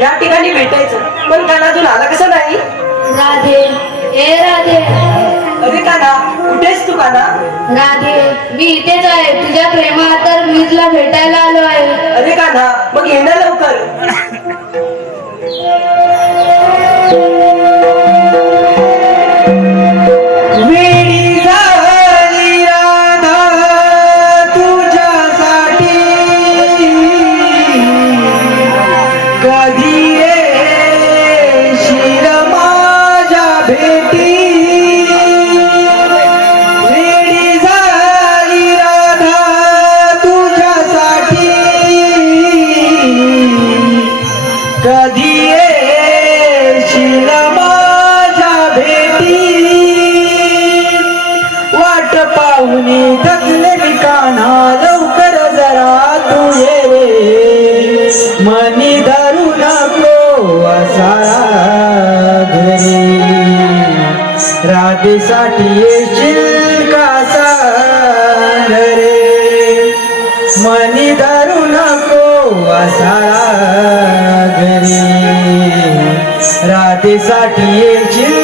या ठिकाणी भेटायचं. पण काना अजून आला कसं नाही? राधे ए राधे. अरे काना कुठेस तू काना? राधे मी इथेच आहे. तुझ्या प्रेमात तर मी तुला भेटायला आलो आहे. अरे काना मग येणं लवकर. साठी येशील का रे? मनी धरू नको असा घरी. राधेसाठी येशील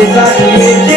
Amizade